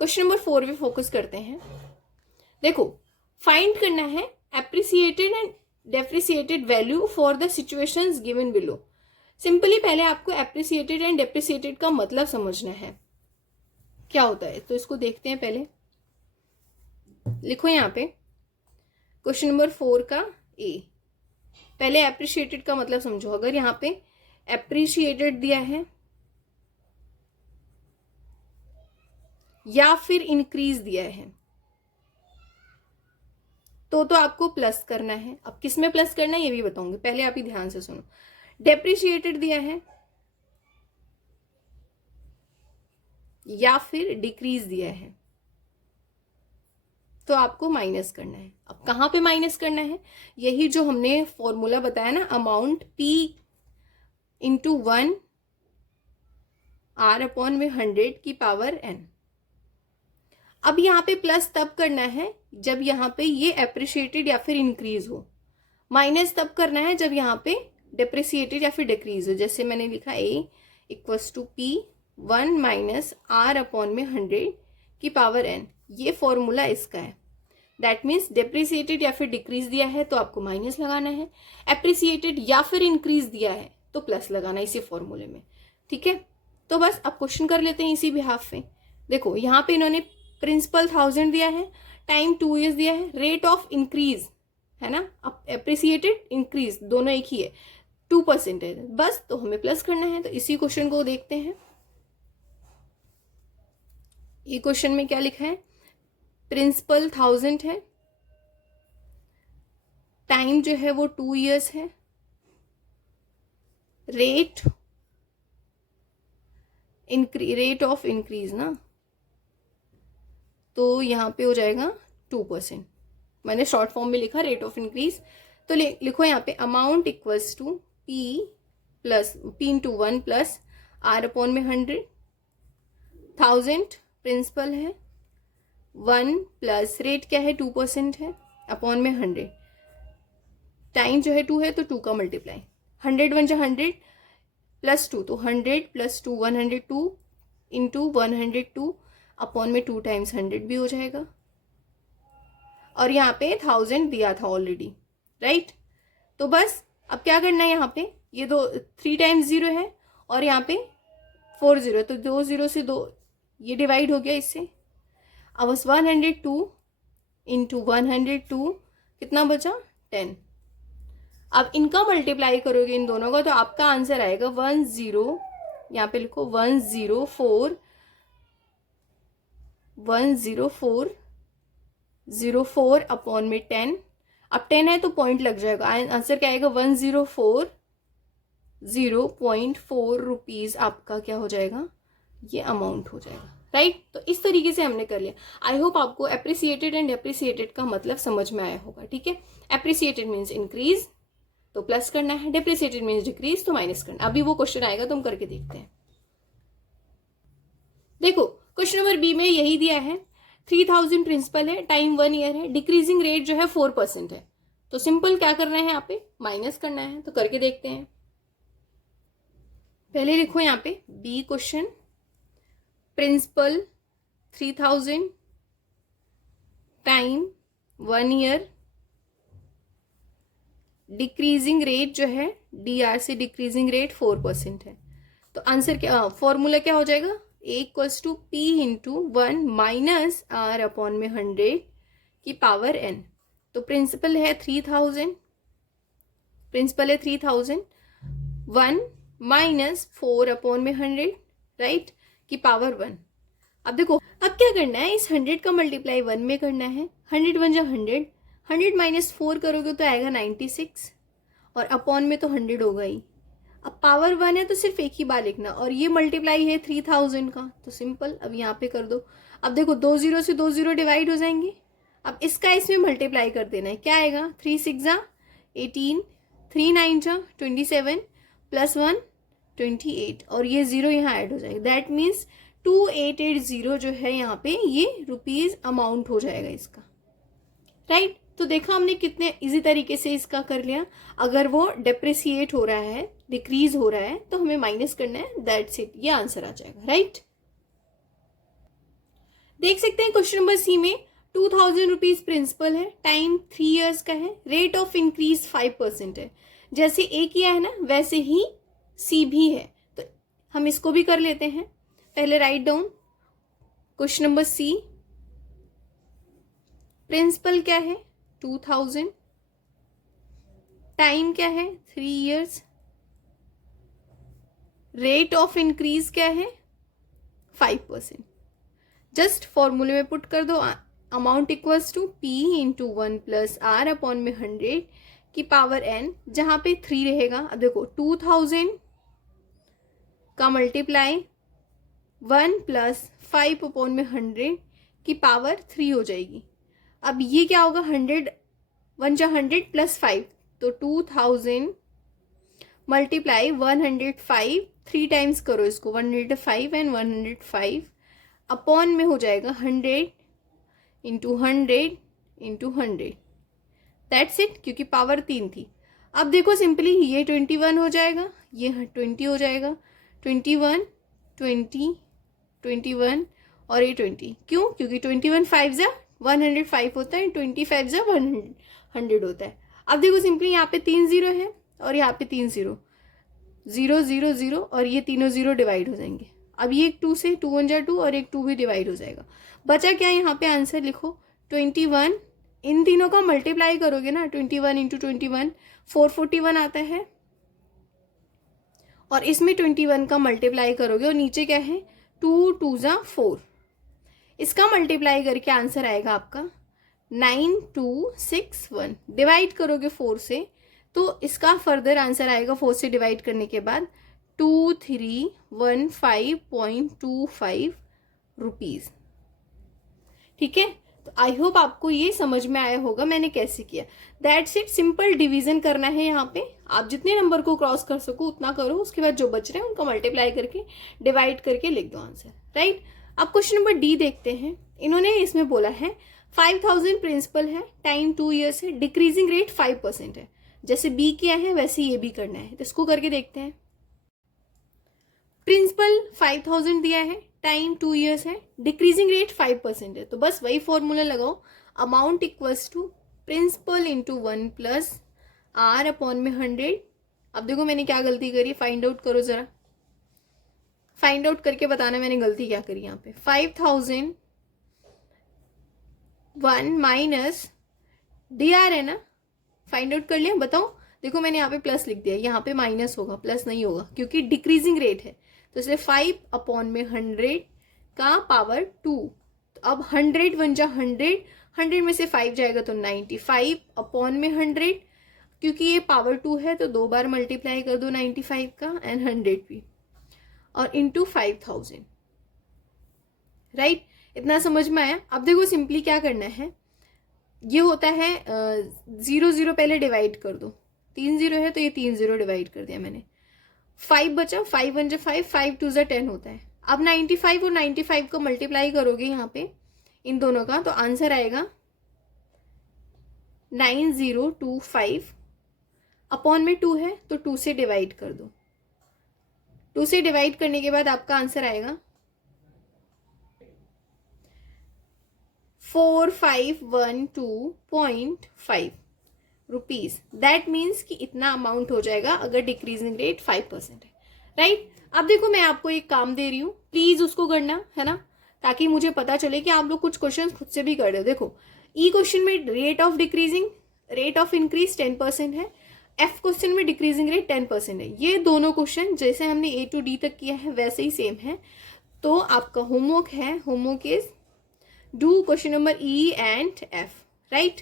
Question number 4 पे focus करते हैं। देखो, फाइंड करना है appreciated and depreciated value for the situations given below. Simply पहले आपको एप्रिसिएटेड एंड डेप्रिसिएटेड का मतलब समझना है क्या होता है, तो इसको देखते हैं। पहले लिखो यहाँ पे क्वेश्चन नंबर 4 का ए। पहले एप्रिशिएटेड का मतलब समझो। अगर यहाँ पे एप्रिशिएटेड दिया है या फिर इंक्रीज दिया है तो आपको प्लस करना है। अब किस में प्लस करना है ये भी बताऊंगी, पहले आप ही ध्यान से सुनो। डेप्रिशिएटेड दिया है या फिर डिक्रीज दिया है तो आपको माइनस करना है। अब कहां पे माइनस करना है, यही जो हमने फॉर्मूला बताया ना, amount P into 1 R upon में 100 की पावर n। अब यहाँ पे प्लस तब करना है जब यहाँ पे ये एप्रिशिएटेड या फिर इंक्रीज हो, माइनस तब करना है जब यहाँ पे डेप्रिसिएटेड या फिर डिक्रीज हो। जैसे मैंने लिखा A equals to P 1 minus R upon में 100 की पावर n, ये फॉर्मूला इसका है। दैट मीन्स डेप्रिसिएटेड या फिर डिक्रीज दिया है तो आपको माइनस लगाना है, एप्रिसिएटेड या फिर इंक्रीज दिया है तो प्लस लगाना है इसी फॉर्मूले में। ठीक है, तो बस अब क्वेश्चन कर लेते हैं इसी बिहाफ में। देखो यहाँ पे इन्होंने प्रिंसिपल 1000 दिया है, टाइम 2 years दिया है, रेट ऑफ इंक्रीज है ना, अब एप्रिसिएटेड इंक्रीज दोनों एक ही है, 2% है बस, तो हमें प्लस करना है। तो इसी क्वेश्चन को देखते हैं। ये क्वेश्चन में क्या लिखा है, प्रिंसिपल 1000 है, टाइम जो है वो 2 years है, रेट ऑफ इंक्रीज ना, तो यहाँ पे हो जाएगा 2%। मैंने शॉर्ट फॉर्म में लिखा रेट ऑफ इंक्रीज, तो लिखो यहाँ पे amount equals to P into 1 plus R upon में 100। 1000 प्रिंसिपल है, 1 प्लस रेट क्या है 2% है, अपॉन में 100। टाइम जो है 2 है तो 2 का मल्टीप्लाई, 100 1 100 प्लस 2 तो 100 प्लस 2 102 इंटू 102 अपॉन में 2 टाइम्स 100 भी हो जाएगा। और यहाँ पे 1000 दिया था ऑलरेडी, राइट। तो बस अब क्या करना है, यहाँ पे ये 3 टाइम्स 0 है और यहाँ पे 4 0, तो 2 0 से 2 ये डिवाइड हो गया इससे। अब 102 इंटू 102 कितना बचा 10। अब इनका मल्टीप्लाई करोगे इन दोनों का तो आपका आंसर आएगा 10, यहाँ पे लिखो 104 अपॉन में 10। अब 10 है तो पॉइंट लग जाएगा, आंसर क्या आएगा 1040.4 रुपीज आपका क्या हो जाएगा, ये अमाउंट हो जाएगा, राइट। तो इस तरीके से हमने कर लिया। आई होप आपको एप्रिसिएटेड एंड डेप्रिसिएटेड का मतलब समझ में आया होगा। ठीक है, एप्रिसिएटेड मीन्स इंक्रीज तो प्लस करना है, डेप्रिसिएटेड मीन्स डिक्रीज तो माइनस करना। अभी वो क्वेश्चन आएगा तो हम करके देखते हैं। देखो क्वेश्चन नंबर बी में यही दिया है, 3000 प्रिंसिपल है, टाइम 1 year है, डिक्रीजिंग रेट जो है 4% है। तो सिंपल क्या करना है, यहाँ पे माइनस करना है, तो करके देखते हैं। पहले लिखो यहाँ पे B question, principal 3000, time 1 year, decreasing rate जो है DR से डिक्रीजिंग रेट 4% है। तो आंसर क्या, फॉर्मूला क्या हो जाएगा, A equals to P into 1 minus R upon में 100 की पावर n। तो प्रिंसिपल है 3000, 1 माइनस 4 अपॉन में 100, राइट, की पावर 1। अब देखो अब क्या करना है, इस 100 का मल्टीप्लाई 1 में करना है, 100 1 जा 100, 100 माइनस 4 करोगे तो आएगा 96 और अपॉन में तो 100 होगा ही। अब पावर 1 है तो सिर्फ एक ही बार लिखना, और ये मल्टीप्लाई है 3000 का, तो सिंपल अब यहाँ पे कर दो। अब देखो 2 0 से 2 0 डिवाइड हो जाएंगे। अब इसका इसमें मल्टीप्लाई कर देना है, क्या आएगा 3 6 जा 18, 3 9 जा 27 प्लस 1 28, और ये 0 यहाँ ऐड हो जाएगा। दैट मीन्स 2880 जो है यहाँ पे ये रुपीज अमाउंट हो जाएगा इसका, राइट। तो देखा हमने कितने इजी तरीके से इसका कर लिया। अगर वो डेप्रिसिएट हो रहा है, डिक्रीज हो रहा है, तो हमें माइनस करना है, दैट्स इट, ये आंसर आ जाएगा, राइट। देख सकते हैं क्वेश्चन नंबर सी में 2000 रुपीज प्रिंसिपल है, टाइम 3 ईयर्स का है, रेट ऑफ इंक्रीज 5% है। जैसे ए किया है ना वैसे ही सी भी है, तो हम इसको भी कर लेते हैं। पहले right down question number C, principal क्या है 2000, टाइम क्या है 3 ईयर्स, रेट ऑफ इंक्रीज क्या है 5%। जस्ट फॉर्मूले में पुट कर दो, amount equals to P into 1 plus R upon में 100 की पावर n, जहां पे 3 रहेगा। अब देखो 2000 का मल्टीप्लाई 1 प्लस 5 अपॉन में 100 की पावर 3 हो जाएगी। अब ये क्या होगा, 100 1 जा 100 प्लस 5, तो 2000 मल्टीप्लाई 105, 3 टाइम्स करो इसको, 105 एंड 105 अपॉन में हो जाएगा 100 इंटू 100 इंटू 100, दैट्स इट, क्योंकि पावर 3 थी। अब देखो सिंपली ये 21 हो जाएगा, ये 20 हो जाएगा, 21 20 21 और ये 20। क्यों? क्योंकि 21 5 जा 105 होता है, 25 जा 100 होता है। अब देखो सिंपली यहाँ पे 3 0 है और यहाँ पे 3 0, 0 0 0 और ये तीनों 0 डिवाइड हो जाएंगे। अब ये एक 2 से 2 1 जा 2 और एक 2 भी डिवाइड हो जाएगा। बचा क्या, यहाँ पे आंसर लिखो 21, इन तीनों का मल्टीप्लाई करोगे ना 21 इंटू 21 441 आता है, और इसमें 21 का मल्टीप्लाई करोगे और नीचे क्या है 2 2 जा 4, इसका मल्टीप्लाई करके आंसर आएगा आपका 9261। डिवाइड करोगे 4 से तो इसका फर्दर आंसर आएगा 4 से डिवाइड करने के बाद 2315.25 रुपीज। ठीक है, तो आई होप आपको ये समझ में आया होगा मैंने कैसे किया। दैट्स इट, सिंपल डिवीजन करना है। यहाँ पे आप जितने नंबर को क्रॉस कर सको उतना करो, उसके बाद जो बच रहे हैं उनका मल्टीप्लाई करके डिवाइड करके लिख दो आंसर, राइट। अब क्वेश्चन नंबर डी देखते हैं। इन्होंने इसमें बोला है 5000 प्रिंसिपल है, टाइम 2 ईयर्स है, डिक्रीजिंग रेट 5% है। जैसे बी किया है वैसे ये भी करना है, तो इसको करके देखते हैं। प्रिंसिपल 5000 दिया है, टाइम 2 ईयर्स है, डिक्रीजिंग रेट 5% है, तो बस वही फॉर्मूला लगाओ, amount equals to principal into 1 plus R upon में 100। अब देखो मैंने क्या गलती करी, फाइंड आउट करो जरा, फाइंड आउट करके बताना मैंने गलती क्या करी। यहाँ पे 5001 माइनस डी आर है ना, फाइंड आउट कर लिया, बताओ। देखो मैंने यहाँ पे प्लस लिख दिया, यहाँ पे माइनस होगा, प्लस नहीं होगा क्योंकि डिक्रीजिंग रेट है, तो इसलिए 5 अपॉन में 100 का पावर 2। तो अब 100 1 जा 100, 100 में से 5 जाएगा तो 95 अपॉन में 100, क्योंकि ये पावर 2 है तो 2 बार मल्टीप्लाई कर दो 95 का एंड 100 भी, और इंटू 5000, राइट। इतना समझ में आया। अब देखो सिंपली क्या करना है, ये होता है 0 0 पहले डिवाइड कर दो, 3 0 है तो ये 3 0 डिवाइड कर दिया मैंने, 5 बचा, 5 1 जा 5, 5 2 जा 10 होता है। अब 95 और 95 को मल्टीप्लाई करोगे यहाँ पे इन दोनों का, तो आंसर आएगा 9025 अपॉन में 2 है तो 2 से डिवाइड कर दो, 2 से डिवाइड करने के बाद आपका आंसर आएगा 4512.5 रुपीज। दैट मीन्स कि इतना अमाउंट हो जाएगा अगर डिक्रीजिंग रेट 5% है, राइट। अब देखो मैं आपको एक काम दे रही हूँ, प्लीज उसको करना है ना, ताकि मुझे पता चले कि आप लोग कुछ क्वेश्चन खुद से भी कर रहे हो। देखो ई क्वेश्चन में rate of decreasing, rate of increase 10% है, एफ क्वेश्चन में डिक्रीजिंग रेट 10% है। ये दोनों क्वेश्चन जैसे हमने A to D तक किया है वैसे ही सेम है। तो आपका होमवर्क है, homework is do question number E and F, right.